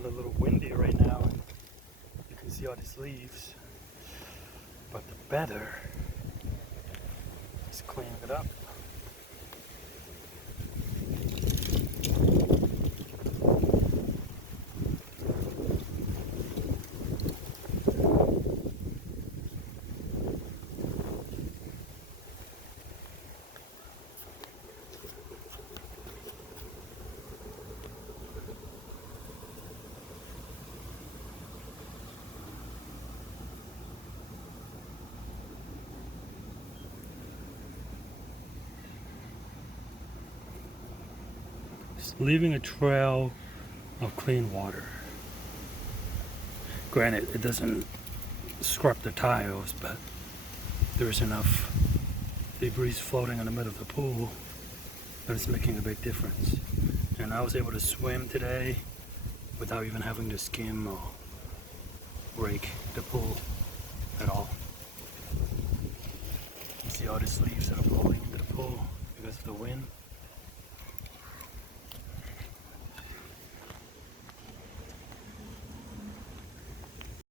got a little windy right now, and you can see all these leaves. But the Betta is cleaning it up. Just leaving a trail of clean water. Granted, it doesn't scrub the tiles, but there's enough debris floating in the middle of the pool that it's making a big difference. And I was able to swim today without even having to skim or rake the pool at all. You see all these leaves that are blowing into the pool because of the wind.